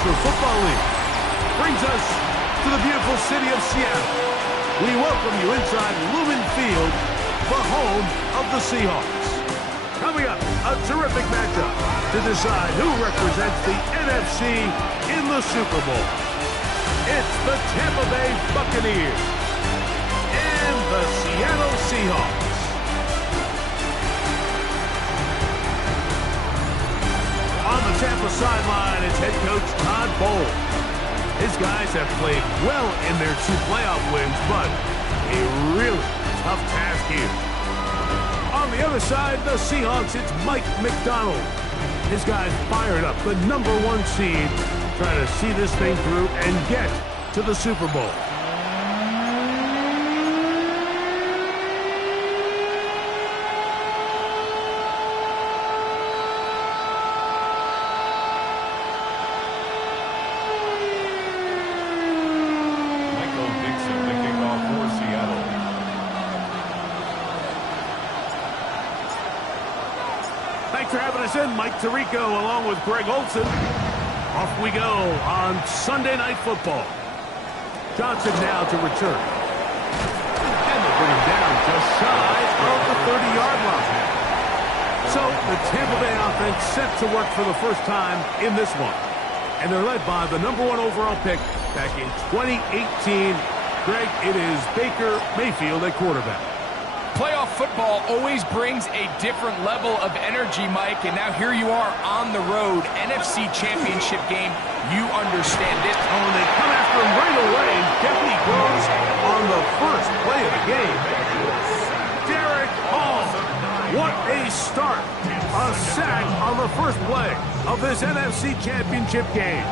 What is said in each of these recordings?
National Football League. Brings us to the beautiful city of Seattle. We welcome you inside Lumen Field, the home of the Seahawks. Coming up, a terrific matchup to decide who represents the NFC in the Super Bowl. It's the Tampa Bay Buccaneers and the Seattle Seahawks. On the Tampa sideline is head coach Todd Bowles. His guys have played well in their 2 playoff wins, but a really tough task here. On the other side, the Seahawks, it's Mike McDonald. His guys fired up, the #1 seed, trying to see this thing through and get to the Super Bowl. Thanks for having us in, Mike Tirico, along with Greg Olson. Off we go on Sunday Night Football. Johnson now to return. And they bring him down just shy of the 30-yard line. So the Tampa Bay offense set to work for the first time in this one. And they're led by the #1 overall pick back in 2018. Greg, it is Baker Mayfield at quarterback. Playoff football always brings a different level of energy, Mike, and now here you are on the road, NFC Championship game. You understand it. Oh, and they come after him right away, and down he goes on the first play of the game. Derek Hall, what a start. A sack on the first play of this NFC Championship game.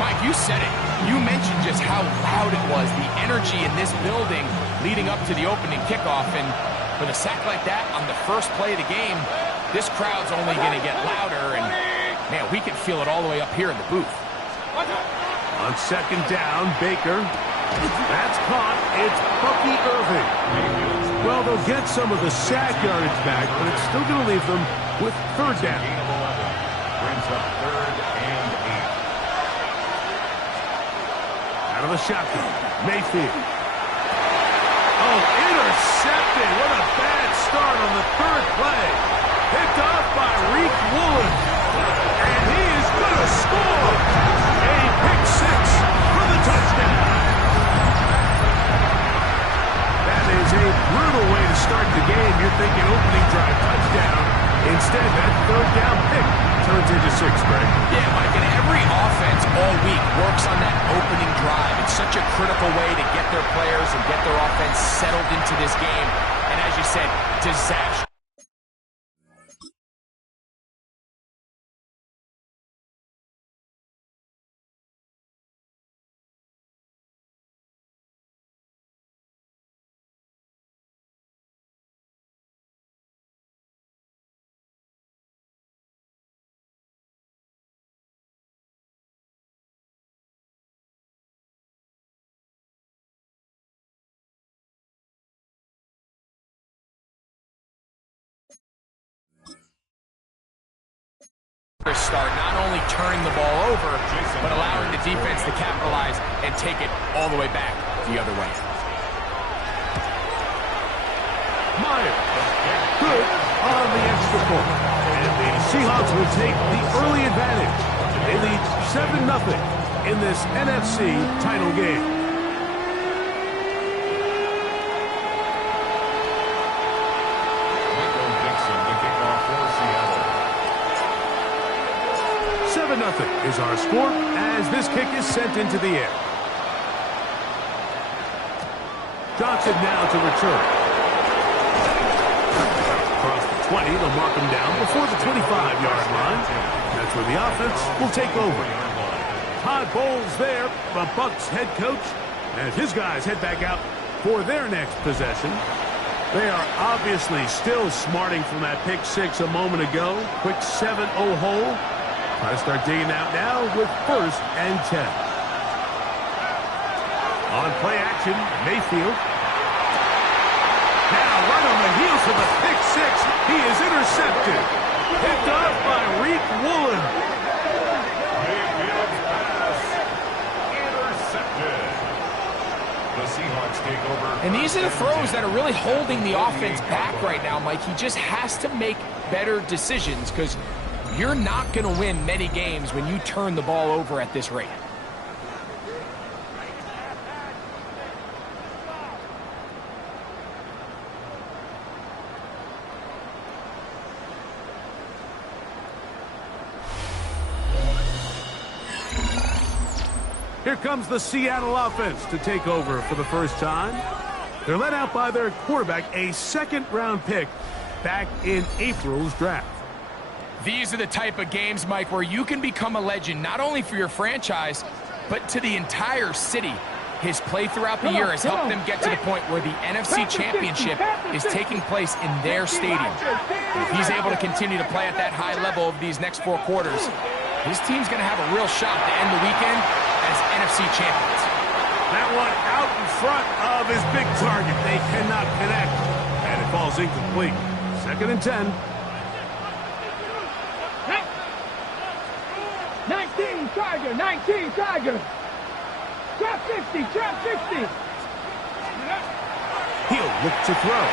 Mike, you said it. You mentioned just how loud it was, the energy in this building leading up to the opening kickoff. And with a sack like that on the first play of the game, this crowd's only going to get louder. And, man, we can feel it all the way up here in the booth. On second down, Baker. That's caught. It's Bucky Irving. Well, they'll get some of the sack yardage back, but it's still going to leave them with third down. Brings up 3rd and 8. Out of the shotgun, Mayfield. Oh, intercepted. What a bad start on the third play. Picked off by Reek Woolen. And he is going to score. A pick 6 for the touchdown. That is a brutal way to start the game. You're thinking opening drive touchdown. Instead, that third down pick turns into 6, Greg. Yeah, Mike, and every offense all week works on that opening drive. It's such a critical way to get their players and get their offense settled into this game. And as you said, disaster. Start not only turning the ball over, but allowing the defense to capitalize and take it all the way back the other way. Myers, good on the extra point. And the Seahawks will take the early advantage. They lead 7-0 in this NFC title game. 7-0 is our score as this kick is sent into the air. Johnson now to return. Across the 20, they'll mark him down before the 25-yard line. That's where the offense will take over. Todd Bowles there, the Bucs head coach, as his guys head back out for their next possession. They are obviously still smarting from that pick 6 a moment ago. Quick 7-0 hole. Try to start digging out now with 1st and 10. On play action, Mayfield. Now right on the heels of the pick 6, he is intercepted. Picked off by Reek Woolen. Seahawks take over. And these are the throws that are really holding the offense back right now, Mike. He just has to make better decisions because you're not going to win many games when you turn the ball over at this rate. Here comes the Seattle offense to take over for the first time. They're led out by their quarterback, a second-round pick back in April's draft. These are the type of games, Mike, where you can become a legend, not only for your franchise, but to the entire city. His play throughout the year has helped them get to the point where the NFC Championship is taking place in their stadium. If he's able to continue to play at that high level of these next 4 quarters, his team's going to have a real shot to end the weekend as NFC champions. That one out in front of his big target. They cannot connect, and it falls incomplete. 2nd and 10. 19 Tiger, 19 Tiger. Trap 50, trap 50. He'll look to throw.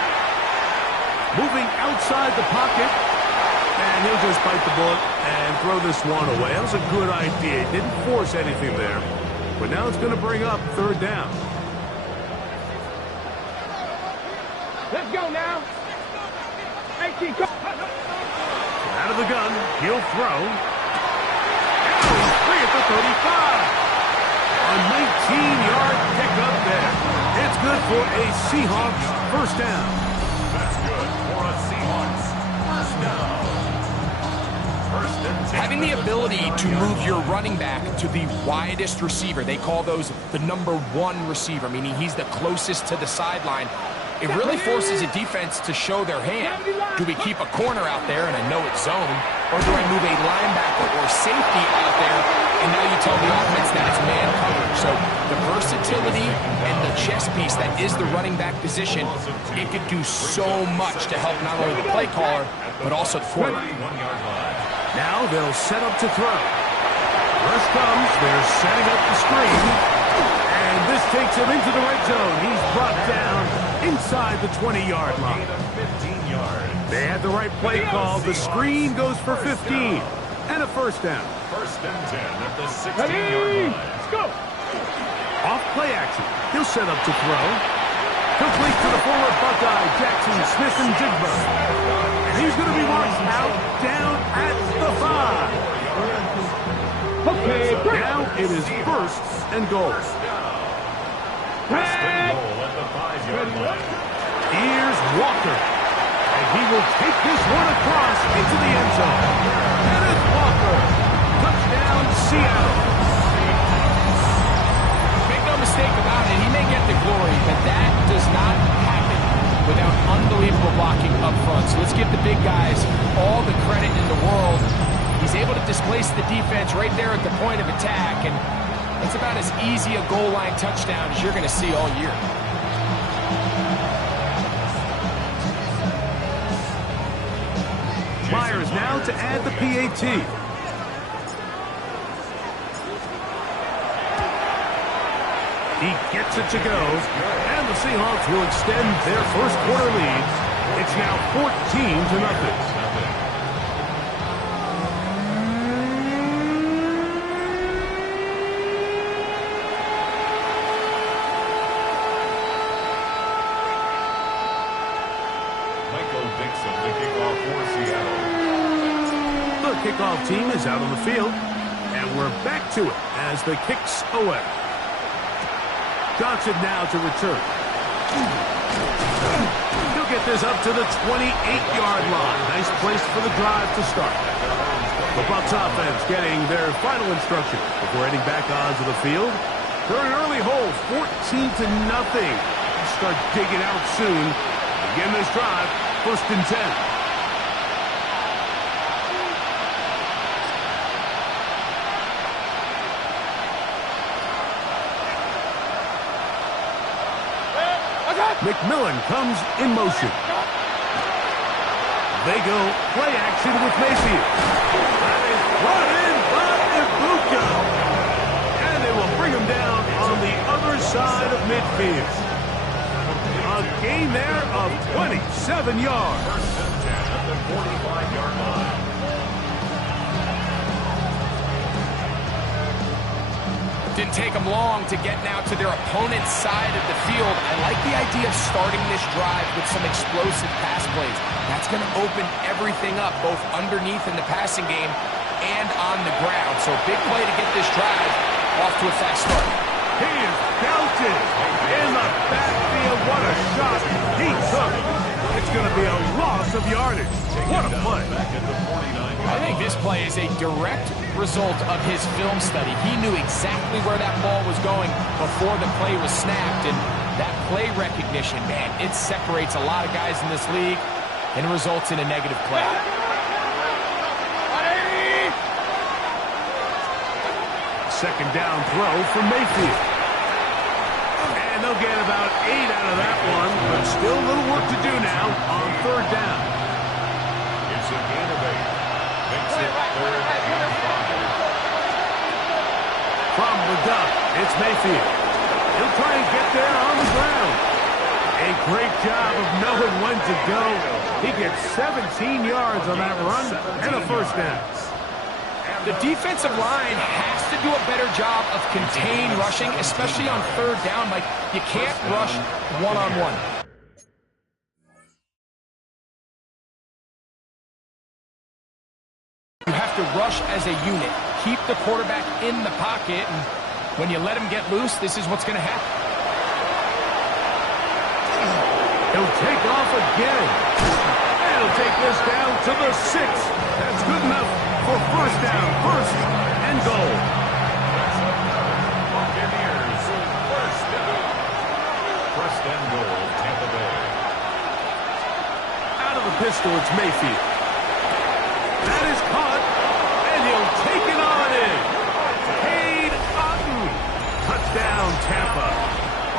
Moving outside the pocket, and he'll just bite the bullet and throw this one away. That was a good idea. He didn't force anything there. But now it's going to bring up 3rd down. Let's go now. 18. Out of the gun, he'll throw. And he's free at the 35. A 19-yard pickup there. It's good for a Seahawks first down. That's good for a Seahawks first down. Having the ability to move your running back to the widest receiver, they call those the number 1 receiver, meaning he's the closest to the sideline. It really forces a defense to show their hand. Do we keep a corner out there, and I know it's zone, or do I move a linebacker or safety out there, and now you tell the offense that it's man coverage? So the versatility and the chess piece that is the running back position, it could do so much to help not only the play caller, but also the quarterback. Now they'll set up to throw. Rush comes. They're setting up the screen. And this takes him into the red zone. He's brought down inside the 20-yard line. They had the right play call. The screen goes for 15. And a first down. 1st and 10 at the 16-yard line. Let's go. Off play action. He'll set up to throw. Complete to the former Buckeye, Jackson Smith-Njigba. And he's going to be marked out down at the 5. Okay, Now it is 1st and goal. First and goal at the 5-yard line. Here's Walker. And he will take this one across into the end zone. And it's Walker. Touchdown, Seattle. Make no mistake about it, he may get the glory, but that does not happen without unbelievable blocking up front. So let's give the big guys all the credit in the world. He's able to displace the defense right there at the point of attack, and it's about as easy a goal line touchdown as you're going to see all year. Myers now to add the PAT. He gets it to go, and the Seahawks will extend their first quarter lead. It's now 14-0. Kickoff team is out on the field, and we're back to it as the kick's away. Johnson now to return. He'll get this up to the 28-yard line. Nice place for the drive to start. The Bucs offense getting their final instruction before heading back onto the field. They're in an early hole, 14-0. Start digging out soon. Begin this drive, 1st and 10. McMillan comes in motion. They go play action with Mayfield. That is brought in by Ibuka. And they will bring him down on the other side of midfield. gain there of 27 yards. First and 10 at the 45-yard line. Didn't take them long to get now to their opponent's side of the field. I like the idea of starting this drive with some explosive pass plays. That's going to open everything up, both underneath in the passing game and on the ground. So big play to get this drive off to a fast start. He is belted in the backfield. What a shot he took. It's going to be a loss of yardage. What a play. I think this play is a direct result of his film study. He knew exactly where that ball was going before the play was snapped, and that play recognition, man, it separates a lot of guys in this league and results in a negative play. Second down throw for Mayfield. And they'll get about 8 out of that one, but still a little work to do now on third down. It's a gain of 8. Makes it third and 5. From the duck, it's Mayfield. He'll try and get there on the ground. A great job of knowing when to go. He gets 17 yards on that run and a first down. The defensive line has to do a better job of contained rushing, especially on third down. Like, you can't rush one-on-one. You have to rush as a unit. Keep the quarterback in the pocket, and when you let him get loose, this is what's going to happen. He'll take off again. And he'll take this down to the 6. That's good enough for first down, first and goal. Buccaneers, first and goal, Tampa Bay. Out of the pistol, it's Mayfield. That is caught, and he'll take it on in. Cade Otton. Touchdown, Tampa.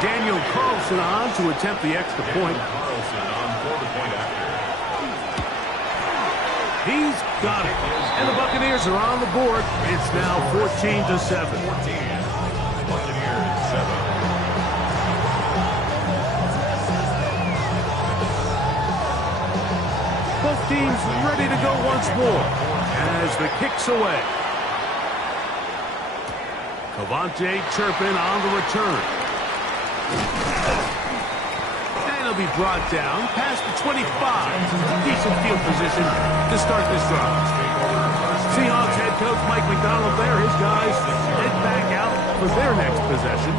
Daniel Carlson on to attempt the extra point. Carlson on for the point after. He's got it. And the Buccaneers are on the board. It's now 14-7. 14. Buccaneers 7. Both teams ready to go once more as the kick's away. Cavante Turpin on the return. And he'll be brought down past the 25. Decent field position to start this drive. Seahawks head coach Mike McDonald there. His guys head back out for their next possession.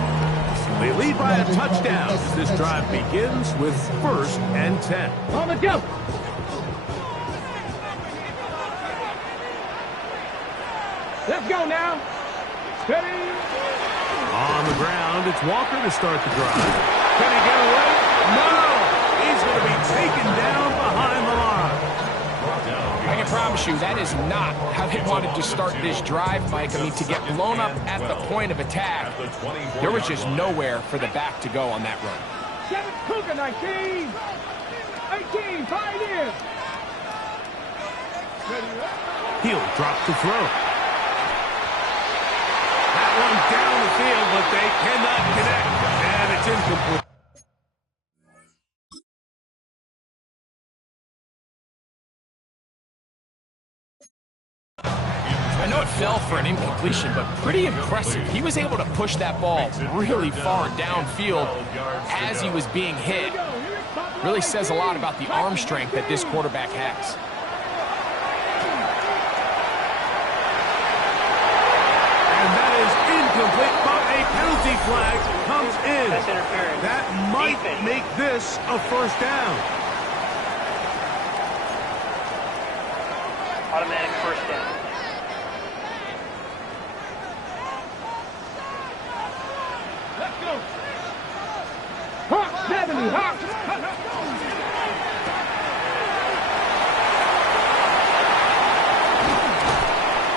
They lead by a touchdown as this drive begins with first and 10. On the jump. Let's go now. Steady. On the ground, it's Walker to start the drive. Can he get away? No! He's going to be taken down behind the line. I can promise you that is not how they wanted to start this drive, Mike. I mean, to get blown up at the point of attack, there was just nowhere for the back to go on that run. 7 Cougar, 19. 18, fight in. He'll drop the throw. That one down the field, but they cannot connect, and it's incomplete. I know it fell for an incompletion, but pretty impressive. He was able to push that ball really far downfield as he was being hit. Really says a lot about the arm strength that this quarterback has. And that is incomplete, but a penalty flag comes in. That might make this a first down. Automatic first down. Let's go. Hawk 70, Hawk.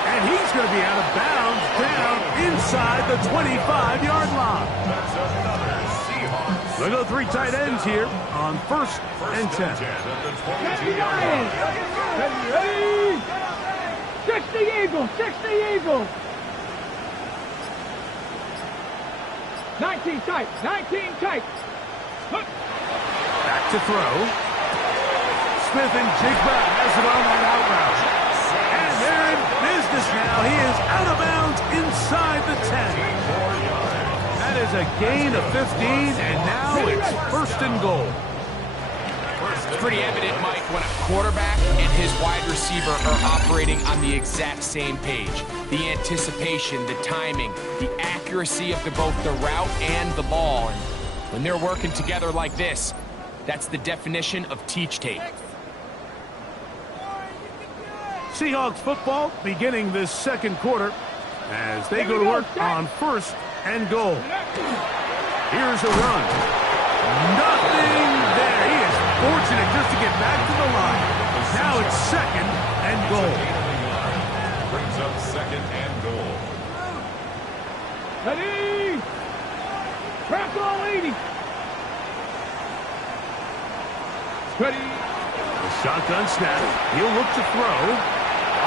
And he's going to be out of bounds down inside the 25-yard line. That's another Seahawks. We'll go 3 tight ends here on first and 10. At the 22-yard line. 60 Eagles, 60 Eagles. 19 tight, 19 tight. Look. to throw. Smith and Jigba has it on that out route. And they're in business now. He is out of bounds inside the 10. That is a gain of 15, and now it's first and goal. It's pretty evident, Mike, when a quarterback and his wide receiver are operating on the exact same page. The anticipation, the timing, the accuracy of both the route and the ball. And when they're working together like this, that's the definition of teach tape. Seahawks football beginning this second quarter as they go to work on first and goal. Here's a run. Nothing there. He is fortunate just to get back to the line. Now it's second and goal. Brings up second and goal. Ready? Crack all 80. Ready? The shotgun snap. He'll look to throw.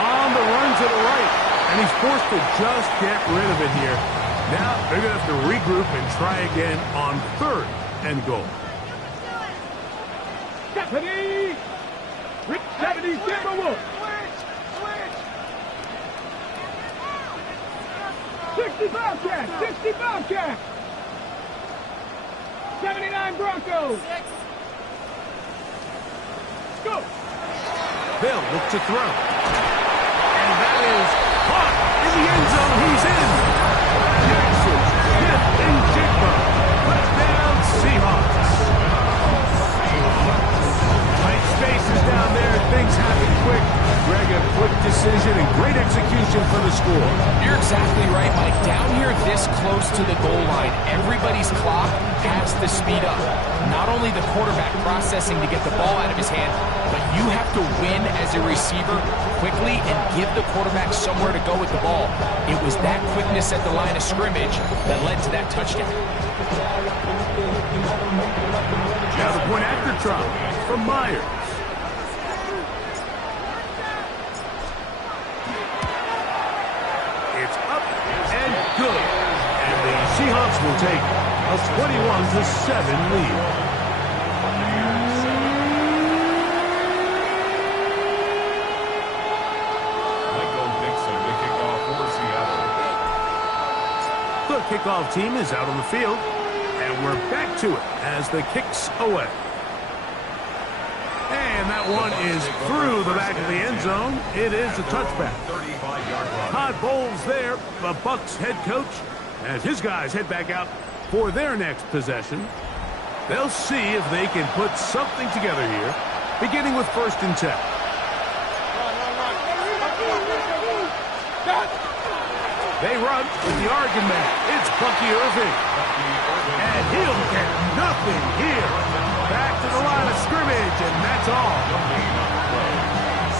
On the run to the right. And he's forced to just get rid of it here. Now they're going to have to regroup and try again on third and goal. Ready? 70 Timberwolves. 60 Bobcats. 60 Bobcats. 79 Broncos. Go. They'll look to throw. And that is caught in the end zone. He's in. Jackson, Smith, and Jigba. Touchdown, Seahawks. Tight spaces down there. Things happen quick. Greg, a quick decision and great execution for the score. You're exactly right, Mike. Down here this close to the goal line, everybody's clock has to speed up. Not only the quarterback processing to get the ball out of his hand, but you have to win as a receiver quickly and give the quarterback somewhere to go with the ball. It was that quickness at the line of scrimmage that led to that touchdown. Now the point after try from Myers. It's up and good. And the Seahawks will take a 21-7 lead. The kickoff team is out on the field, and we're back to it as the kick's away. And that one is through the back of the end zone. It is a touchback. Todd Bowles there, the Bucs head coach, as his guys head back out for their next possession. They'll see if they can put something together here, beginning with first and 10. They run with the Oregon man. It's Bucky Irving. And he'll get nothing here. Back to the line of scrimmage, and that's all.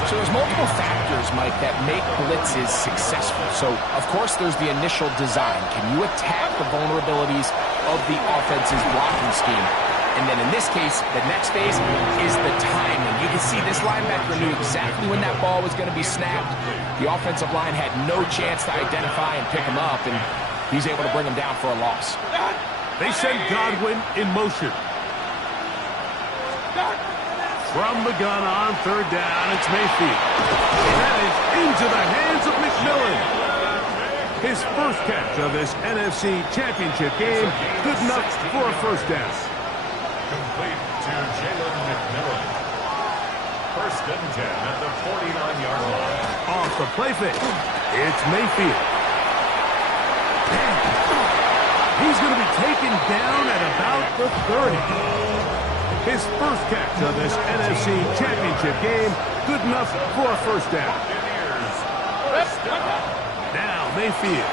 So there's multiple factors, Mike, that make blitzes successful. So, of course, there's the initial design. Can you attack the vulnerabilities of the offense's blocking scheme? And then in this case, the next phase is the timing. You can see this linebacker knew exactly when that ball was going to be snapped. The offensive line had no chance to identify and pick him up, and he's able to bring him down for a loss. They send Godwin in motion. From the gun on third down, it's Mayfield. That is into the hands of McMillan. His first catch of this NFC Championship game, good enough for a first down. Complete to Jalen McMillan. First and 10 at the 49-yard line. Off the play fake, it's Mayfield. He's going to be taken down at about the 30. His first catch of this NFC Championship game, good enough for a first down. Now Mayfield.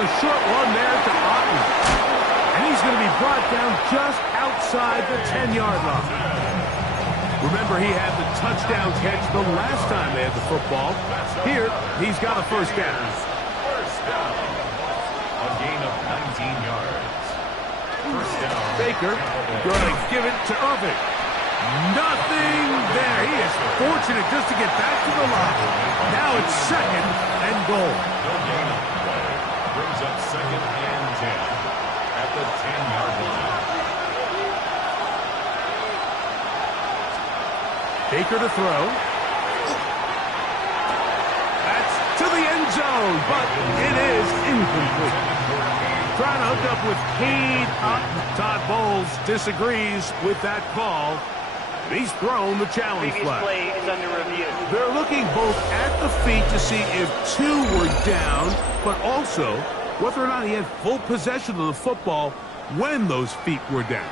A short one there to Otten. And he's going to be brought down just outside the 10-yard line. Remember, he had the touchdown catch the last time they had the football. Here, he's got a first down. First down. A gain of 19 yards. First down. Baker going to give it to Irving. Nothing there. He is fortunate just to get back to the line. Now it's second and goal. No gain on the play. Brings up second and 10 at the 10-yard line. Baker to throw. That's to the end zone, but it is incomplete. Trying to hook up with Cade up. Todd Bowles disagrees with that call. He's thrown the challenge flag. Play is under review. They're looking both at the feet to see if two were down, but also whether or not he had full possession of the football when those feet were down.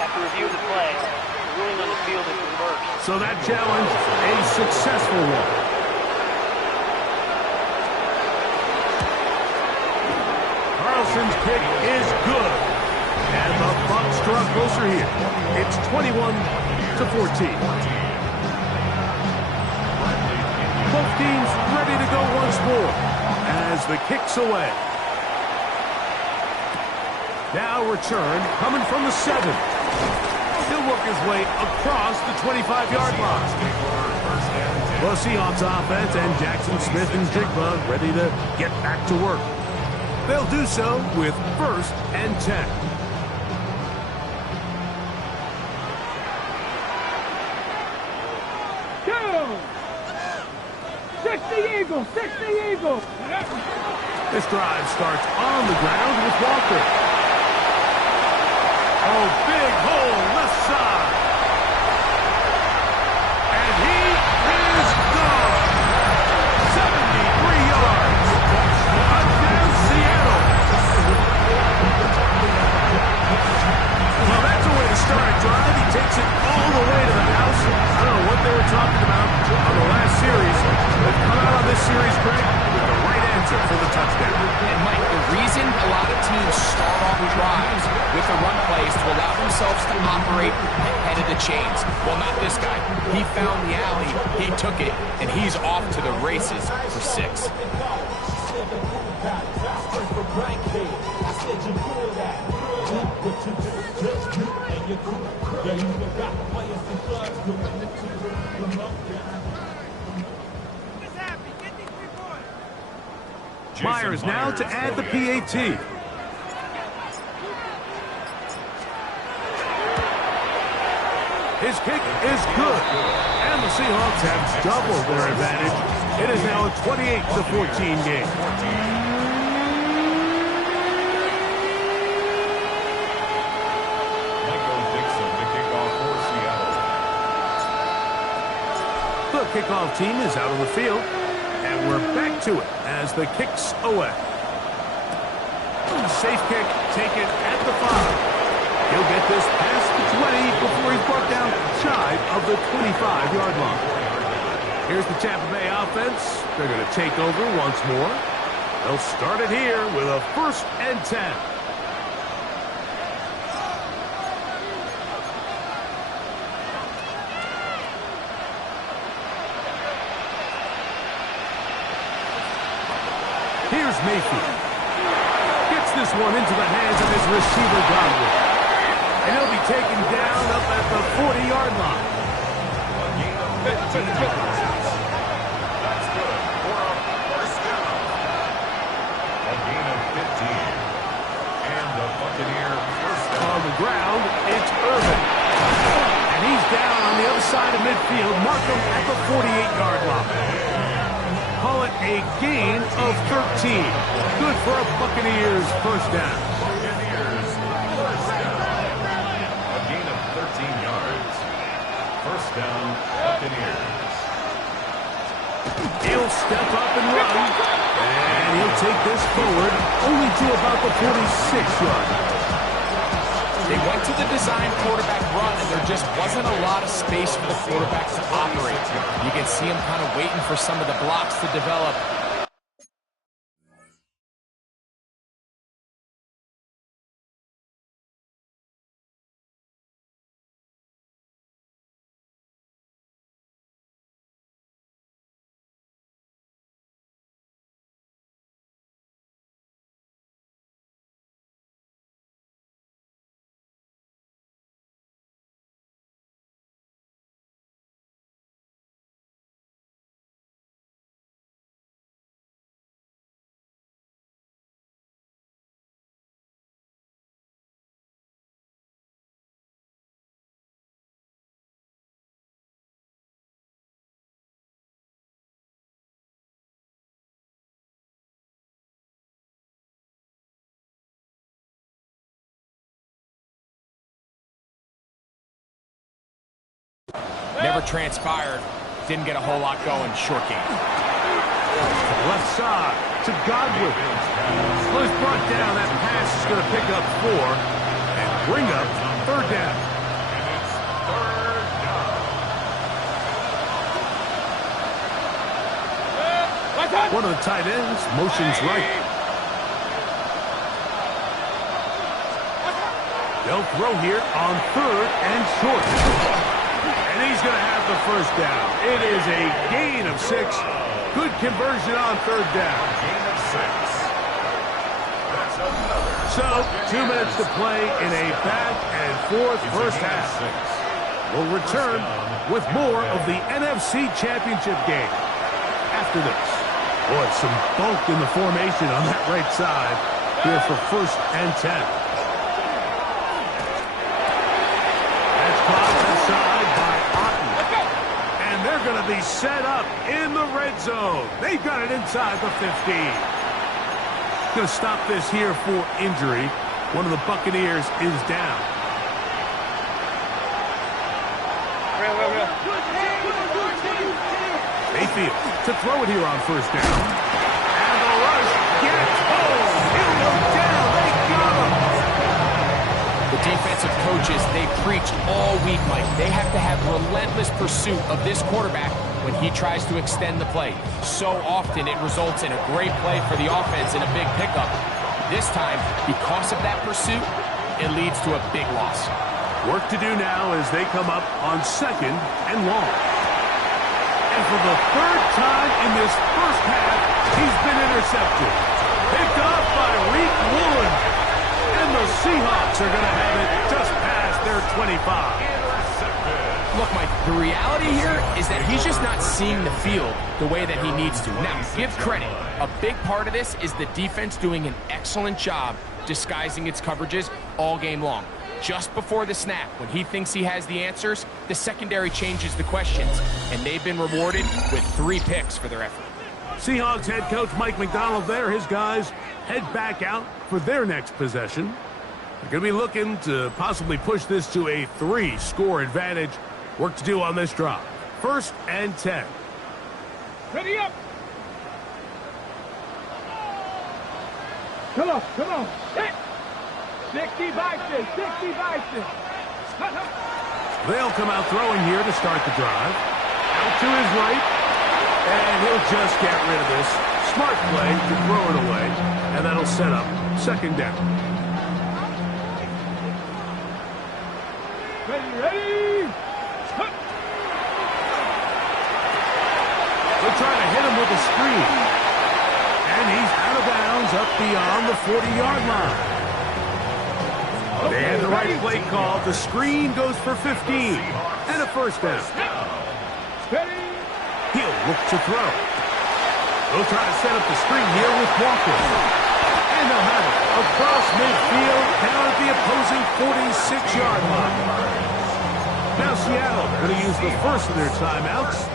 After review of the play, the ruling on the field is reversed. So that challenge, a successful one. Carlson's kick is good. And the Bucs draw closer here. It's 21-14. Both teams ready to go once more as the kick's away. Now return coming from the 7. He'll work his way across the 25-yard line. The Seahawks offense and Jackson Smith and Jigba ready to get back to work. They'll do so with 1st and 10. Two. 60 Eagles, 60 Eagles. This drive starts on the ground with Walker. Oh, big hole left side. And he is gone. 73 yards. Touchdown, Seattle. Well, that's a way to start a drive. He takes it all the way to the house. I don't know what they were talking about on the last series. They've come out on this series, Craig, with the right answer for the touchdown. And Mike, the reason a lot of teams start off drives with the run plays to allow themselves to operate ahead of the chains. Well, not this guy. He found the alley, he took it, and he's off to the races for 6. Myers now to add the PAT. His kick is good. And the Seahawks have doubled their advantage. It is now a 28-14 game. The kickoff team is out on the field. And we're back to it as the kick's away. Safe kick taken at the 5. He'll get this past the 20 before he's brought down shy of the 25-yard line. Here's the Tampa Bay offense. They're going to take over once more. They'll start it here with a 1st and 10. Here's Mayfield. Gets this one into the hands of his receiver, Godwin. And he'll be taken down up at the 40-yard line. That's good for a 1st down. A gain of 15. And the Buccaneer 1st down. On the ground, it's Irvin. And he's down on the other side of midfield. Mark him at the 48-yard line. Call it a gain of 13. Good for a Buccaneers 1st down. Buccaneers 1st down. A gain of 13 yards. 1st down, Buccaneers. He'll step up and run. And he'll take this forward only to about the 46-yard line. They went to the design quarterback run, and there just wasn't a lot of space for the quarterback to operate. You can see him kind of waiting for some of the blocks to develop. Never transpired. Didn't get a whole lot going. Short game. Left side to Godwin. Well, he's brought down. That pass is going to pick up 4 and bring up third down. And it's third down. One of the tight ends motions right. They'll throw here on third and short. And he's going to have the first down. It is a gain of 6. Good conversion on third down. Gain of 6. That's another. So, 2 minutes to play in a back-and-forth first half. We'll return with more of the NFC Championship game after this. Boy, some bulk in the formation on that right side here for first and 10. That's caught inside by Otten. And they're going to be set up in the red zone. They've got it inside the 15. Going to stop this here for injury. One of the Buccaneers is down. Mayfield to throw it here on first down. And the rush gets home. He'll go down. They got him. The defensive coaches, they preach all week, Mike. They have to have relentless pursuit of this quarterback when he tries to extend the play. So often it results in a great play for the offense and a big pickup. This time, because of that pursuit, it leads to a big loss. Work to do now as they come up on second and long. And for the third time in this first half, he's been intercepted. Picked off by Reek Woolen. And the Seahawks are going to have it just past their 25. Look, Mike, the reality here is that he's just not seeing the field the way that he needs to. Now, give credit. A big part of this is the defense doing an excellent job disguising its coverages all game long. Just before the snap, when he thinks he has the answers, the secondary changes the questions, and they've been rewarded with 3 picks for their effort. Seahawks head coach Mike McDonald there. His guys head back out for their next possession. They're going to be looking to possibly push this to a 3-score advantage. Work to do on this drive. First and 10. Ready up. Come on, come on. Hit. 60 by 6, 60 by 6. They'll come out throwing here to start the drive. Out to his right. And he'll just get rid of this. Smart play to throw it away. And that'll set up second down. Ready. They're trying to hit him with a screen. And he's out of bounds up beyond the 40-yard line. They had the right play call. The screen goes for 15. And a first down. He'll look to throw. They'll try to set up the screen here with Walker. And they'll have it across midfield down at the opposing 46-yard line. Now Seattle going to use the first of their timeouts.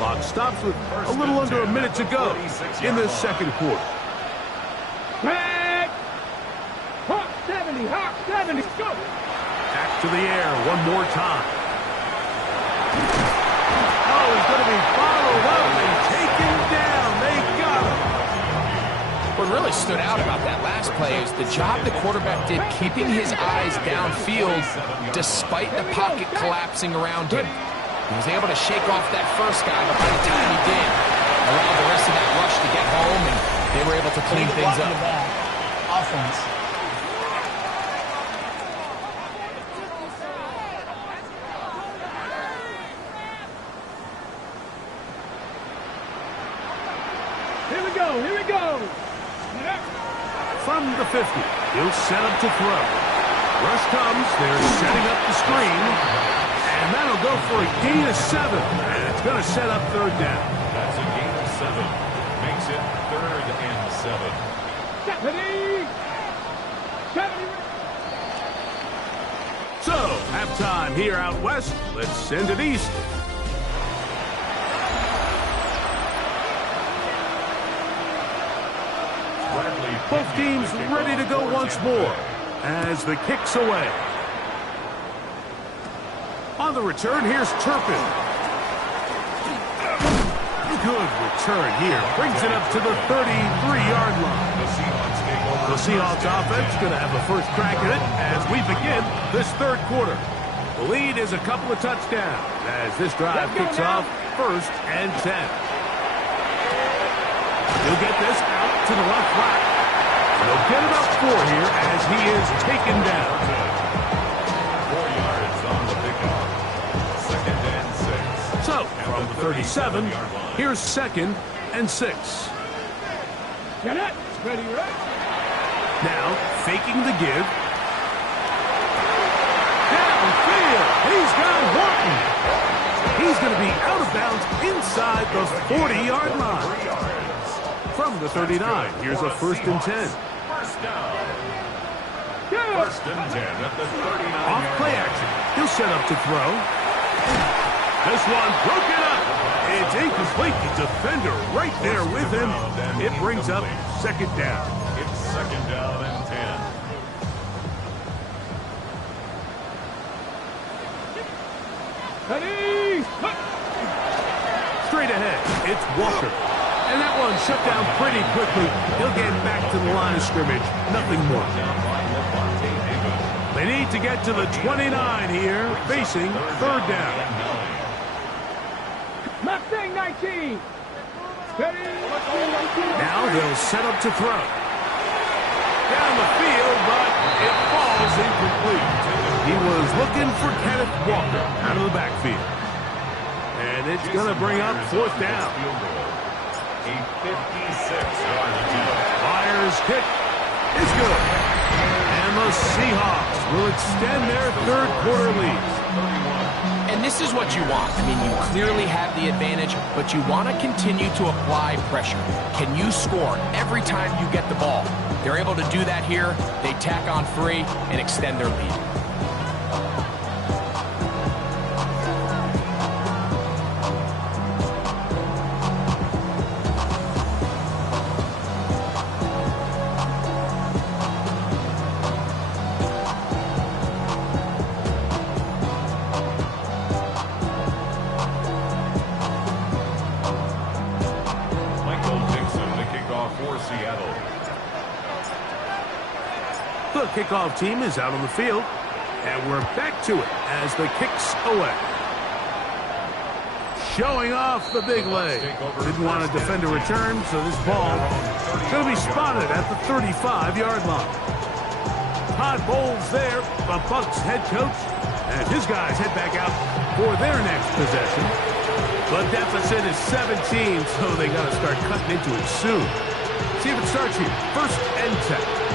Clock stops with a little under a minute to go in the second quarter. Back. Hawk 70, Hawk 70, go. Back to the air one more time. Oh, he's going to be followed up and taken down. They got him. What really stood out about that last play is the job the quarterback did keeping his eyes downfield despite the pocket collapsing around him. He was able to shake off that first guy, but by the time he did, allowed the rest of that rush to get home, and they were able to clean things up. Offense. Here we go, here we go. From the 50, he'll set up to throw. Rush comes, they're setting up the screen, and that'll go for a gain of 7, and it's going to set up third down. That's a gain of 7. Makes it third and 7. 70. 70. So, halftime here out west. Let's send it east. Both teams ready to go once more as the kick's away. On the return, here's Turpin. Good return here. Brings it up to the 33-yard line. The Seahawks offense going to have a first crack at it as we begin this third quarter. The lead is a couple of touchdowns as this drive kicks off 1st and 10. He'll get this out to the left flat. He'll get about 4 here as he is taken down. 4 yards on the pickoff. 2nd and 6. So, from the 37, here's 2nd and 6. Get it. Ready, right? Now, faking the give. Downfield. He's got Wharton. He's going to be out of bounds inside the 40-yard line. From the 39, here's a 1st and 10. First down. 1st and 10 at the 39. Off play action. He'll set up to throw. This one broken up. It's incomplete. The defender right there with him. It brings up 2nd down. It's 2nd down and 10. Ready. Straight ahead, it's Walker. And that one shut down pretty quickly. He'll get back to the line of scrimmage. Nothing more. They need to get to the 29 here, facing 3rd down. Mustang 19. Ready. Now they'll set up to throw. Down the field, but it falls incomplete. He was looking for Kenneth Walker out of the backfield. And it's going to bring up 4th down. A 56-yard attempt. Flyers kick is good. And the Seahawks will extend their 3rd quarter lead. And this is what you want. I mean, you clearly have the advantage, but you want to continue to apply pressure. Can you score every time you get the ball? They're able to do that here. They tack on 3 and extend their lead. The kickoff team is out on the field, and we're back to it as the kick's away. Showing off the big leg. Didn't want to defend a return, so this ball is going to be spotted at the 35-yard line. Todd Bowles there, the Bucs head coach, and his guys head back out for their next possession. The deficit is 17, so they got to start cutting into it soon. See if it starts here. 1st and 10.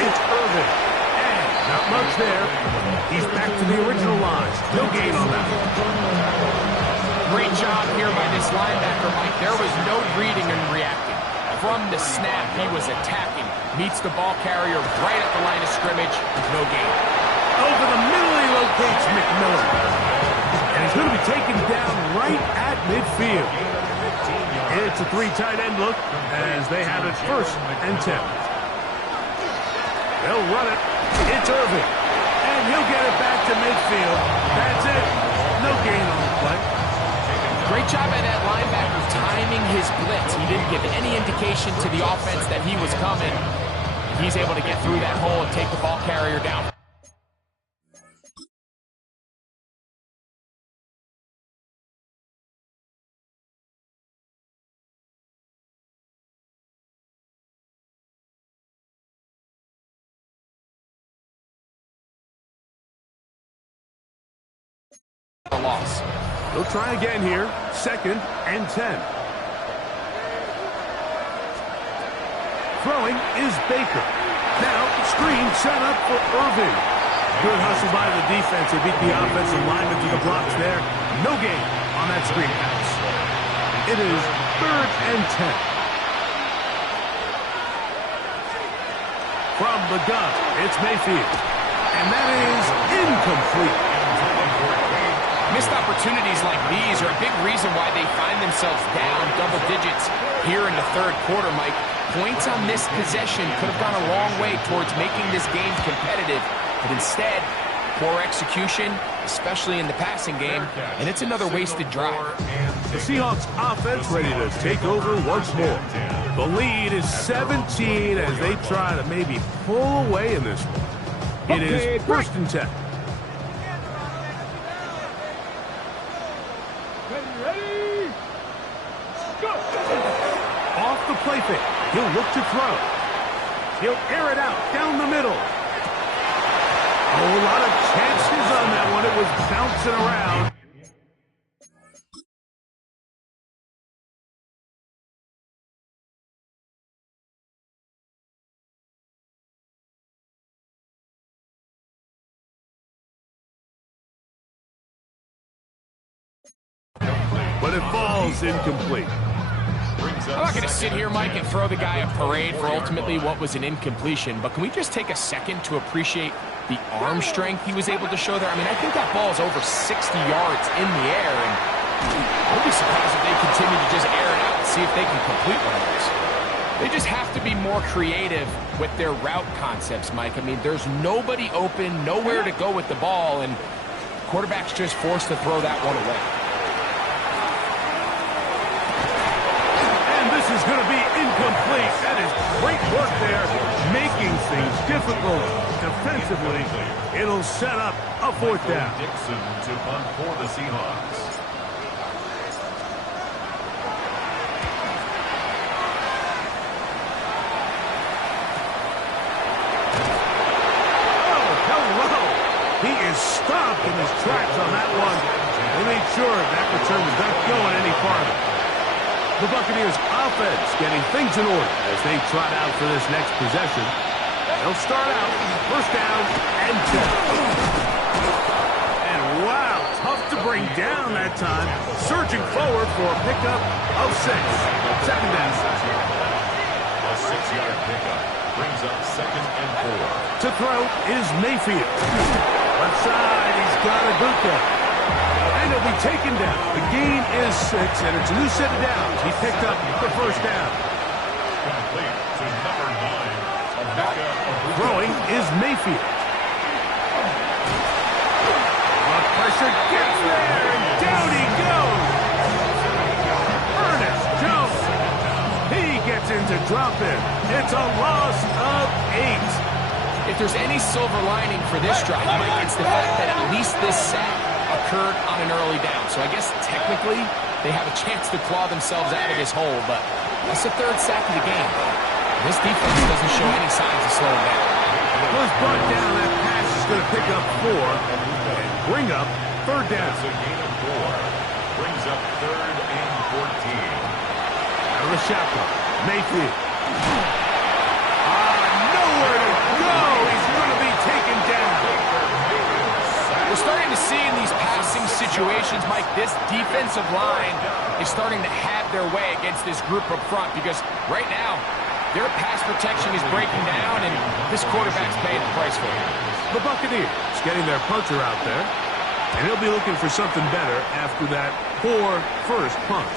It's Irvin. And not much there. He's back to the original line. No gain on that. Great job here by this linebacker, Mike. There was no reading and reacting. From the snap, he was attacking. Meets the ball carrier right at the line of scrimmage. No gain. Over the middle, he locates McMillan. And he's going to be taken down right at midfield. It's a 3 tight end look as they have it 1st and 10. They'll run it. It's Irvin. And he'll get it back to midfield. That's it. No gain on the play. Great job by that linebacker timing his blitz. He didn't give any indication to the offense that he was coming. He's able to get through that hole and take the ball carrier down. A loss. They'll try again here. 2nd and 10. Throwing is Baker. Now, screen set up for Irvin. Good hustle by the defense. They beat the offensive lineman to the blocks there. No gain on that screen pass. It is 3rd and 10. From the gun, it's Mayfield. And that is incomplete. Missed opportunities like these are a big reason why they find themselves down double digits here in the third quarter, Mike. Points on this possession could have gone a long way towards making this game competitive, but instead, poor execution, especially in the passing game, and it's another wasted drive. The Seahawks offense ready to take over once more. The lead is 17 as they try to maybe pull away in this one. It is 1st and 10. Ready? Go! Off the play fake. He'll look to throw. He'll air it out down the middle. A lot of chances on that one. It was bouncing around. But it falls incomplete. I'm not going to sit here, Mike, and throw the guy a parade for ultimately what was an incompletion, but can we just take a second to appreciate the arm strength he was able to show there? I mean, I think that ball is over 60 yards in the air, and I'll be surprised if they continue to just air it out and see if they can complete one of those. They just have to be more creative with their route concepts, Mike. I mean, there's nobody open, nowhere to go with the ball, and quarterback's just forced to throw that one away. This is going to be incomplete. That is great work there, making things difficult defensively. It'll set up a 4th down. Dixon to punt for the Seahawks. Oh, hello. He is stopped in his tracks on that one. They made sure that return was not going any farther. The Buccaneers offense getting things in order as they trot out for this next possession. They'll start out 1st down and 10. And wow, tough to bring down that time. Surging forward for a pickup of 6. 2nd down. A 6-yard pickup brings up 2nd and 4. To throw is Mayfield. Left side, he's got a boot there. And he'll be taken down. The gain is 6, and it's a new set of downs. He picked up the 1st down. Complete to number 9. Throwing is Mayfield. The pressure gets there, and down he goes. Ernest Jones. He gets into drop-in. It's a loss of 8. If there's any silver lining for this drive, Mike, it's the fact that at least this sack occurred on an early down. So I guess technically they have a chance to claw themselves out of this hole, but that's the 3rd sack of the game. This defense doesn't show any signs of slowing down. Was brought down. That pass is going to pick up 4 and bring up 3rd down. It's a gain of 4. Brings up 3rd and 14. Out of the shotgun. Mayfield. Nowhere to go. He's going to be taken down. We're starting to see in these passing situations, Mike, this defensive line is starting to have their way against this group up front because right now, their pass protection is breaking down, and this quarterback's paying the price for it. The Buccaneers getting their punter out there, and he'll be looking for something better after that poor 1st punt.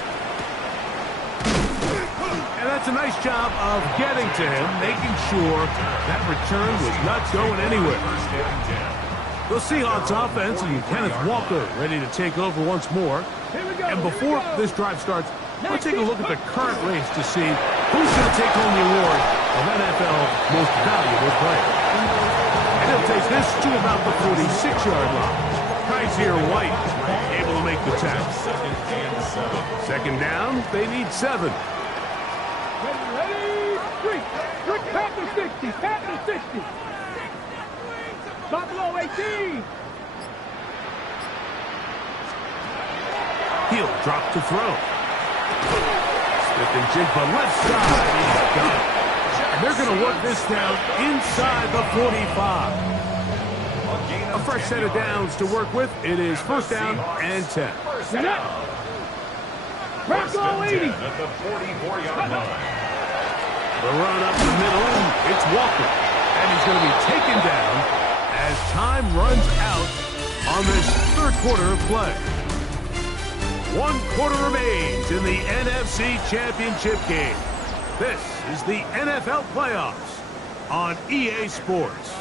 And that's a nice job of getting to him, making sure that return was not going anywhere. The Seahawks offense and Kenneth Walker ready to take over once more. And before this drive starts, let's take a look at the current race to see who's going to take home the award of NFL Most Valuable Player. And he'll take this to about the 46-yard line. Kaiser White able to make the tackle. 2nd down, they need 7. Ready? 3. Pat the 60. Pat the 60. Buffalo 18. He'll drop to throw. Smith and Jigba left side. He's got it. And they're going to work this down inside the 45. A fresh set of downs to work with. It is 1st down and 10. Bronco 80. At the 44-yard line. The run up the middle. It's Walker. And he's going to be taken down as time runs out on this third quarter of play. 1 quarter remains in the NFC Championship game. This is the NFL playoffs on EA Sports.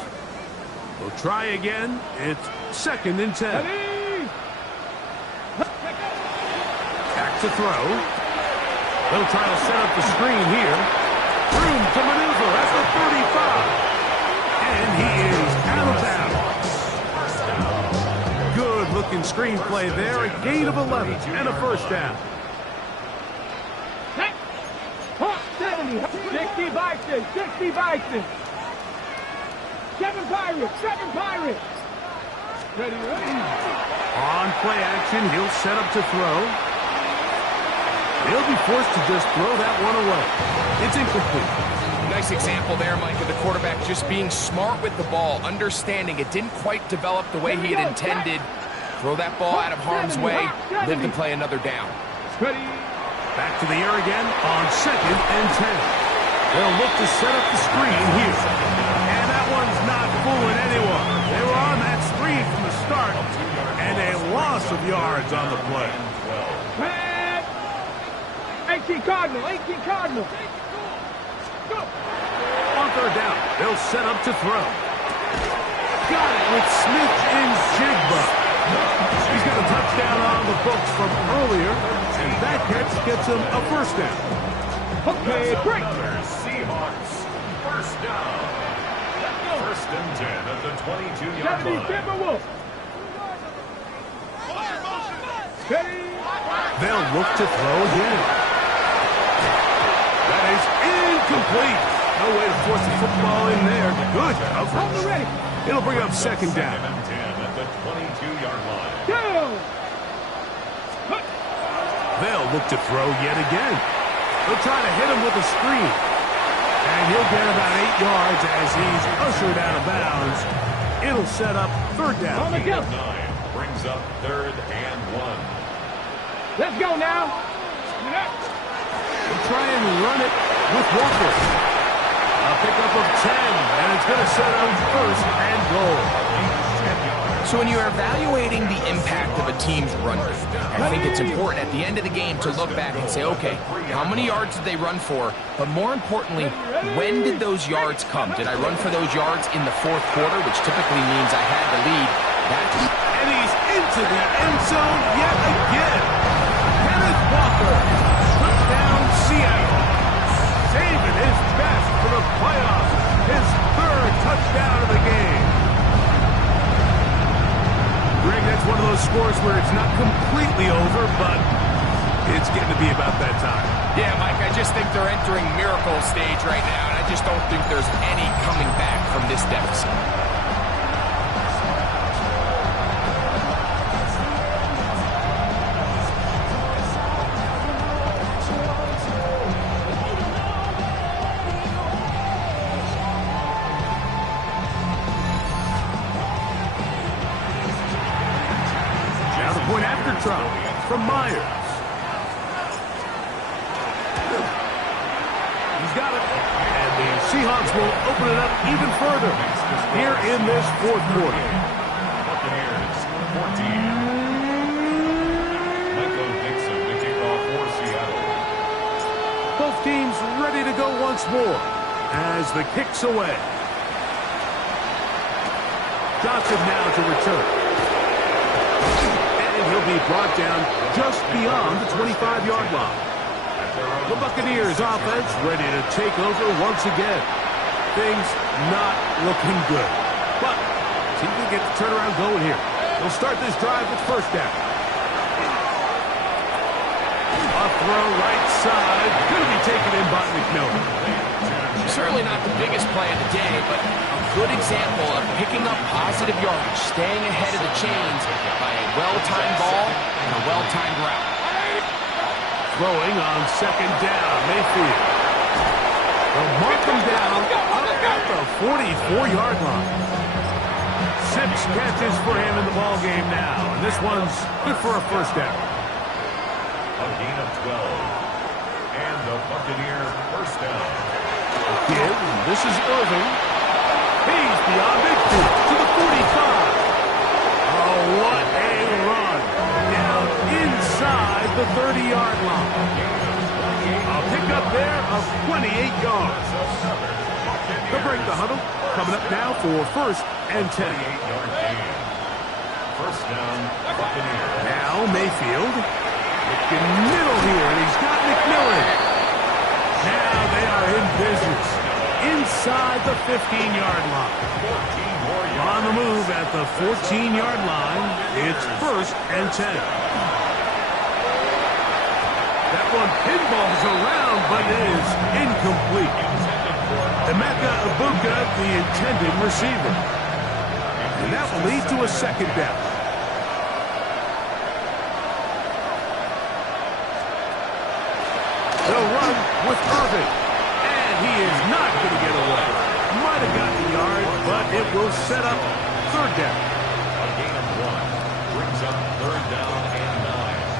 We'll try again. It's 2nd and 10. Back to throw. They'll try to set up the screen here. Room to maneuver at the 35. And he is out of bounds. Good looking screenplay there. A gain of 11 and a first down. 70, 60 Bison, 60 Bison. 7 Pirates, 7 Pirates. Ready. On play action, he'll set up to throw. He'll be forced to just throw that one away. It's incomplete. Nice example there, Mike, of the quarterback just being smart with the ball, understanding it didn't quite develop the way he had intended. Throw that ball out of harm's way, live to play another down. Ready. Back to the air again on 2nd and 10. They'll look to set up the screen here. And that one's not fooling anyone. They were on that screen from the start, and a loss of yards on the play. 18 Cardinal, 18 Cardinal. Go. On third down, they'll set up to throw. Got it with Smith and Jigba. He's got a touchdown on the books from earlier, and that catch gets him a first down. Okay, break. Seahawks, first down. 1st and 10 at the 22-yard 70 line. Timberwolves. Ready. They'll look to throw again. That is incomplete. No way to force the football in there. Good coverage. Ready. It'll bring up 2nd down. 2nd and 10 at the 22-yard line. Down. They'll look to throw yet again. They'll try to hit him with a screen. And he'll get about 8 yards as he's ushered out of bounds. It'll set up 3rd down. On the go. 9 brings up 3rd and 1. Let's go now. We'll try and run it with Walker. A pickup of 10, and it's going to set up 1st and goal. So when you're evaluating the impact of a team's run rate, I think it's important at the end of the game to look back and say, okay, how many yards did they run for? But more importantly, when did those yards come? Did I run for those yards in the 4th quarter, which typically means I had the lead? And he's into the end zone yet again. Kenneth Walker, touchdown Seattle. Saving his best for the playoffs. His 3rd touchdown of the game. Greg, that's one of those scores where it's not completely over, but it's getting to be about that time. Yeah, Mike, I just think they're entering miracle stage right now, and I just don't think there's any coming back from this deficit. Point after try from Myers. He's got it. And the Seahawks will open it up even further here in this 4th quarter. Buccaneers, 14. Michael Dixon to kick off for Seattle. Both teams ready to go once more as the kick's away. Johnson now to return. He'll be brought down just beyond the 25-yard line. The Buccaneers offense ready to take over once again. Things not looking good. But see if we get the turnaround going here. They'll start this drive with 1st down. A throw right side. Going to be taken in by McMillan. Certainly not the biggest play of the day, but a good example of picking up positive yardage, staying ahead of the chains by a well-timed ball and a well-timed route. Throwing on 2nd down, Mayfield. They'll mark him down up at the 44-yard line. 6 catches for him in the ballgame now, and this one's good for a 1st down. A gain of 12. And the Buccaneers 1st down. Give, this is Irving. He's beyond midfield to the 45. Oh, what a inside the 30-yard line. A pickup there of 28 yards. They'll break the huddle. Coming up now for 1st and 10. First down, Buccaneers. Now Mayfield. Looking middle here, and he's got McMillan. Now they are in business. Inside the 15-yard line. On the move at the 14-yard line. It's 1st and 10. That one pinballs around, but is incomplete. Emeka Ibuka, the intended receiver. And that will lead to a 2nd down. They'll run with Irving. And he is not going to get away. Might have gotten a yard, but it will set up 3rd down. A gain of 1 brings up 3rd down and 9.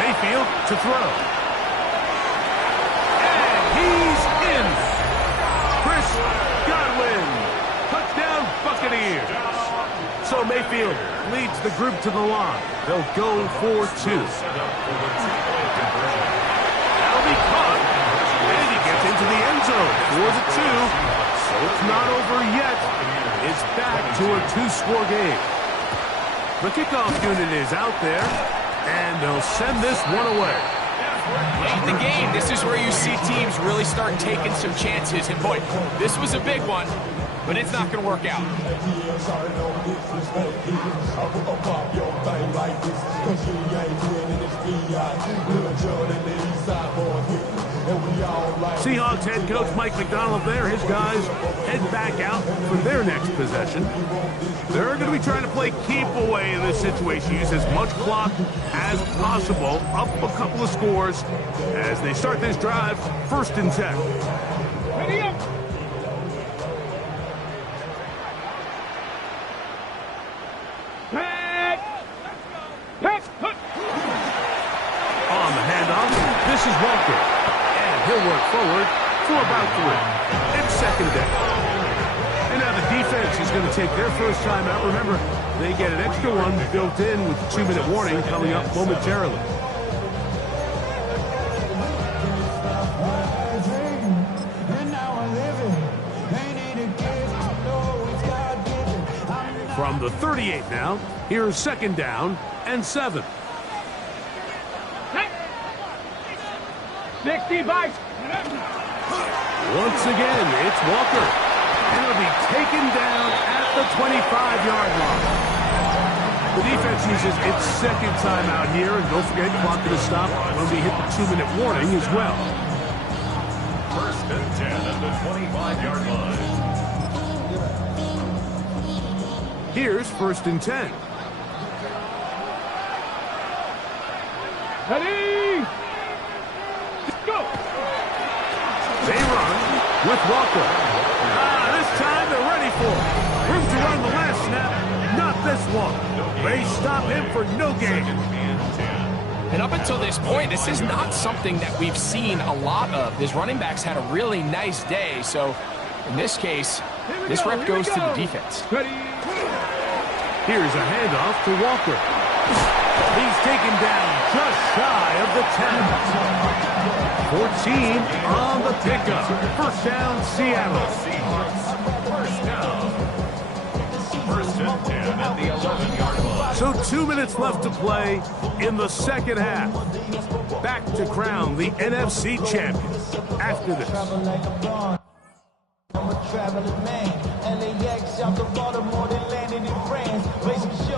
Mayfield to throw. And he's in. Chris Godwin. Touchdown Buccaneers. So Mayfield leads the group to the line. They'll go for 2. That'll be caught. And he gets into the end zone for the 2. So it's not over yet. It's back to a 2-score game. The kickoff unit is out there. And they'll send this one away. Late in the game, this is where you see teams really start taking some chances. And boy, this was a big one, but it's not going to work out. Seahawks head coach Mike McDonald there. His guys head back out for their next possession. They're going to be trying to play keep away in this situation. Use as much clock as possible. Up a couple of scores as they start this drive. 1st and 10. Ready up. On the handoff, this is Walker. And he'll work forward for about 3. It's 2nd down. And now the defense is going to take their first time out. Remember, they get an extra one built in with the 2-minute warning coming up momentarily. From the 38 now, here's 2nd down and 7. 60 by. Once again, it's Walker. And it'll be taken down at the 25-yard line. The defense uses its 2nd timeout here. And don't forget, clock going to stop when we hit the 2-minute warning as well. 1st and 10 at the 25-yard line. Here's 1st and 10. Ready. Go. They run with Walker. This time they're ready for it. Room to run the last snap. Not this one. They stop him for no gain. And up until this point, this is not something that we've seen a lot of. This running back's had a really nice day. So in this case, this rep goes to the defense. Ready. Here's a handoff to Walker. He's taken down just shy of the 10. 14 on the pickup. 1st down, Seattle. First down. 1st and 10 at the 11-yard line. So 2 minutes left to play in the 2nd half. Back to crown the NFC champions after this.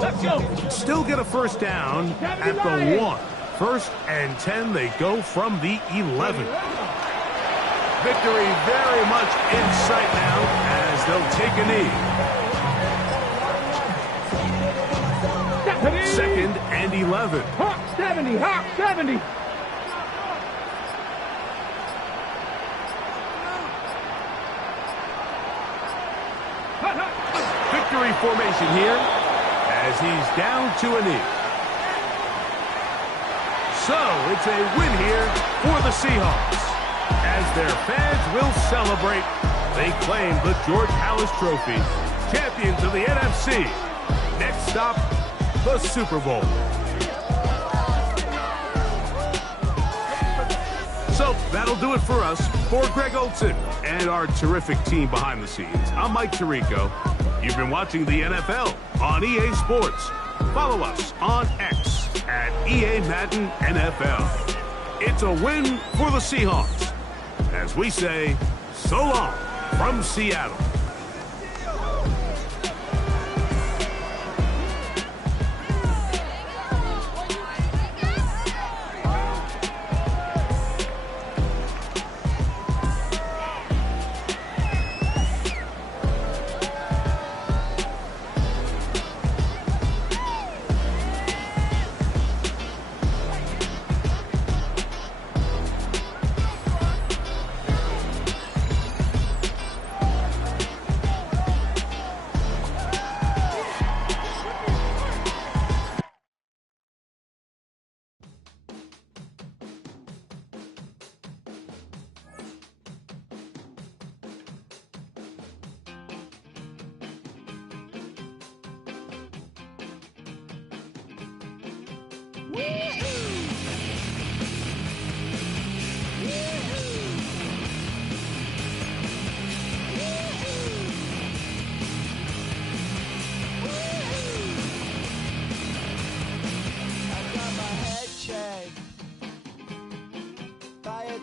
Let's go. Still get a 1st down at the 1. 1st and 10, they go from the 11. Victory very much in sight now as they'll take a knee. 2nd and 11. Hawk 70, Hawk 70. Victory formation here as he's down to a knee. So, it's a win here for the Seahawks. As their fans will celebrate, they claim the George Halas Trophy, champions of the NFC. Next stop, the Super Bowl. So, that'll do it for us. For Greg Olson and our terrific team behind the scenes, I'm Mike Tirico. You've been watching the NFL on EA Sports. Follow us on X at EA Madden NFL. It's a win for the Seahawks. As we say, so long from Seattle.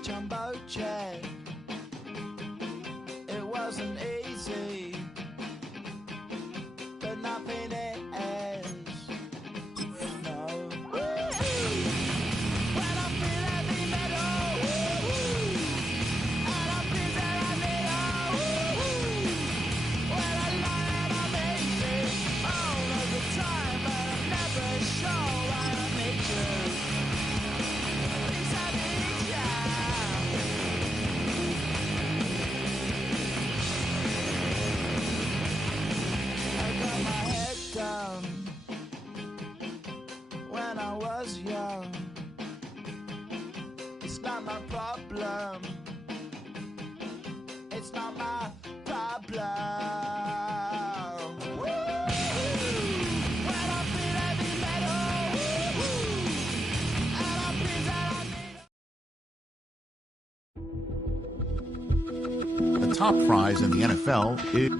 Jumbo jet. It wasn't easy, but nothing is. No. When I feel heavy metal, and I feel that I need when I lie and I'm easy all of the time, but I'm never sure why I need you. Please I need you. Down when I was young. It's not my problem. It's not my problem. When I feel heavy metal, and I feel that I need. The top prize in the NFL is